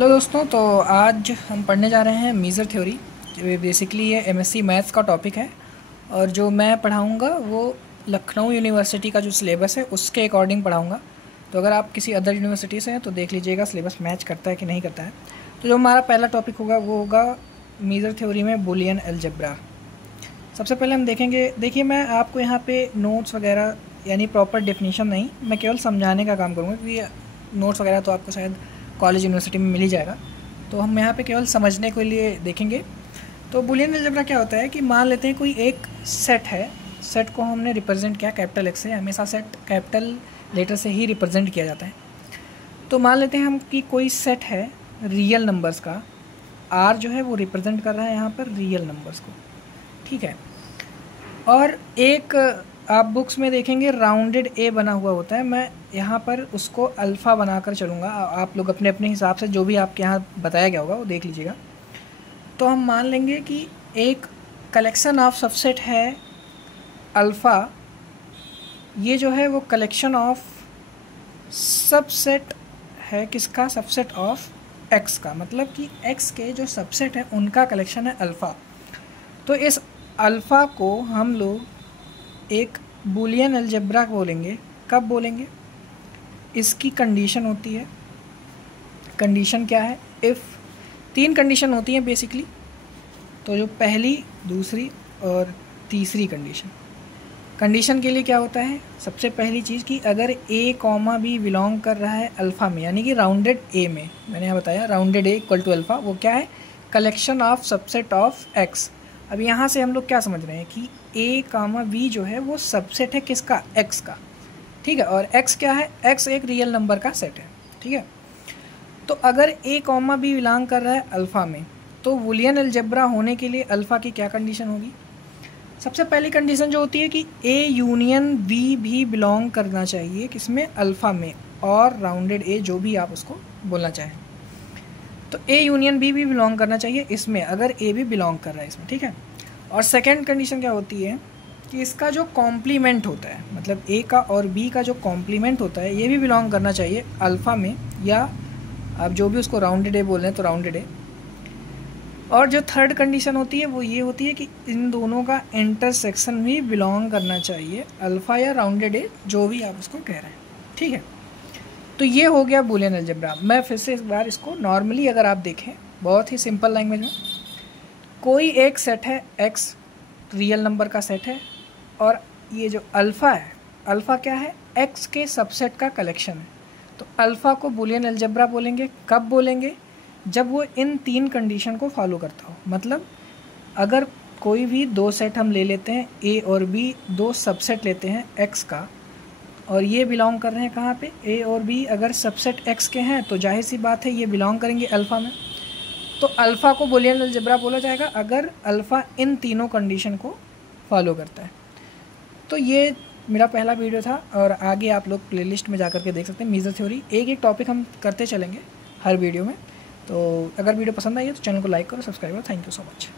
Hello दोस्तों, तो आज हम पढ़ने जा रहे हैं मीज़र थ्योरी। बेसिकली ये एमएससी मैथ्स का टॉपिक है और जो मैं पढ़ाऊँगा वो लखनऊ यूनिवर्सिटी का जो सिलेबस है उसके अकॉर्डिंग पढ़ाऊँगा। तो अगर आप किसी अदर यूनिवर्सिटी से हैं तो देख लीजिएगा सिलेबस मैच करता है कि नहीं करता है। तो जो हमारा पहला टॉपिक होगा वो होगा मीज़र थ्योरी में बूलियन अलजेब्रा। सबसे पहले हम देखेंगे, देखिए मैं आपको यहाँ पे नोट्स वगैरह यानी प्रॉपर डेफिनेशन नहीं, मैं केवल समझाने का काम करूँगा क्योंकि नोट्स वगैरह तो आपको शायद कॉलेज यूनिवर्सिटी में मिल ही जाएगा। तो हम यहाँ पे केवल समझने के लिए देखेंगे। तो बूलियन अलजेब्रा क्या होता है कि मान लेते हैं कोई एक सेट है, सेट को हमने रिप्रेजेंट किया कैपिटल एक्स से। हमेशा सेट कैपिटल लेटर से ही रिप्रेजेंट किया जाता है। तो मान लेते हैं हम कि कोई सेट है रियल नंबर्स का, आर जो है वो रिप्रेजेंट कर रहा है यहाँ पर रियल नंबर्स को, ठीक है। और एक आप बुक्स में देखेंगे राउंडेड ए बना हुआ होता है, मैं यहाँ पर उसको अल्फ़ा बनाकर चलूँगा। आप लोग अपने अपने हिसाब से जो भी आपके यहाँ बताया गया होगा वो देख लीजिएगा। तो हम मान लेंगे कि एक कलेक्शन ऑफ सबसेट है अल्फ़ा, ये जो है वो कलेक्शन ऑफ सबसेट है किसका, सबसेट ऑफ एक्स का, मतलब कि एक्स के जो सबसेट है उनका कलेक्शन है अल्फ़ा। तो इस अल्फ़ा को हम लोग एक बूलियन अलजेब्रा बोलेंगे। कब बोलेंगे, इसकी कंडीशन होती है, कंडीशन क्या है, इफ़ तीन कंडीशन होती हैं बेसिकली। तो जो पहली, दूसरी और तीसरी कंडीशन के लिए क्या होता है, सबसे पहली चीज़ कि अगर ए कॉमा बी बिलोंग कर रहा है अल्फ़ा में, यानी कि राउंडेड ए में, मैंने यहाँ बताया rounded A equal to alpha, वो क्या है, collection of subset of X. अब यहाँ से हम लोग क्या समझ रहे हैं कि ए कामा बी जो है वो सबसेट है किसका, एक्स का, ठीक है। और एक्स क्या है, एक्स एक रियल नंबर का सेट है, ठीक है। तो अगर ए कॉमा बी बिलोंग कर रहा है अल्फ़ा में, तो बूलियन अलजेब्रा होने के लिए अल्फ़ा की क्या कंडीशन होगी, सबसे पहली कंडीशन जो होती है कि ए यूनियन बी भी बिलोंग करना चाहिए किसमें, अल्फ़ा में, और राउंडेड ए जो भी आप उसको बोलना चाहें। तो ए यूनियन बी भी बिलोंग करना चाहिए इसमें, अगर ए भी बिलोंग कर रहा है इसमें, ठीक है। और सेकंड कंडीशन क्या होती है कि इसका जो कॉम्प्लीमेंट होता है, मतलब ए का और बी का जो कॉम्प्लीमेंट होता है ये भी बिलोंग करना चाहिए अल्फ़ा में, या आप जो भी उसको राउंडेड ए बोल रहे हैं तो राउंडेड ए। और जो थर्ड कंडीशन होती है वो ये होती है कि इन दोनों का इंटरसेक्शन भी बिलोंग करना चाहिए अल्फ़ा या राउंडेड ए, जो भी आप उसको कह रहे हैं, ठीक है। तो ये हो गया बूलियन अलजेब्रा। मैं फिर से इस बार इसको नॉर्मली अगर आप देखें बहुत ही सिंपल लैंग्वेज में, कोई एक सेट है एक्स, रियल नंबर का सेट है, और ये जो अल्फ़ा है, अल्फ़ा क्या है, एक्स के सबसेट का कलेक्शन है। तो अल्फ़ा को बूलियन अलजेब्रा बोलेंगे। कब बोलेंगे, जब वो इन तीन कंडीशन को फॉलो करता हो। मतलब अगर कोई भी दो सेट हम ले लेते हैं, ए और बी दो सबसेट लेते हैं एक्स का, और ये बिलोंग कर रहे हैं कहाँ पे, ए और बी अगर सबसेट एक्स के हैं तो जाहिर सी बात है ये बिलोंग करेंगे अल्फ़ा में। तो अल्फ़ा को बूलियन अलजेब्रा बोला जाएगा अगर अल्फ़ा इन तीनों कंडीशन को फॉलो करता है। तो ये मेरा पहला वीडियो था, और आगे आप लोग प्लेलिस्ट में जाकर के देख सकते हैं मीज़र थ्योरी। एक एक टॉपिक हम करते चलेंगे हर वीडियो में। तो अगर वीडियो पसंद आई है तो चैनल को लाइक करो, सब्सक्राइब करो। Thank you so much.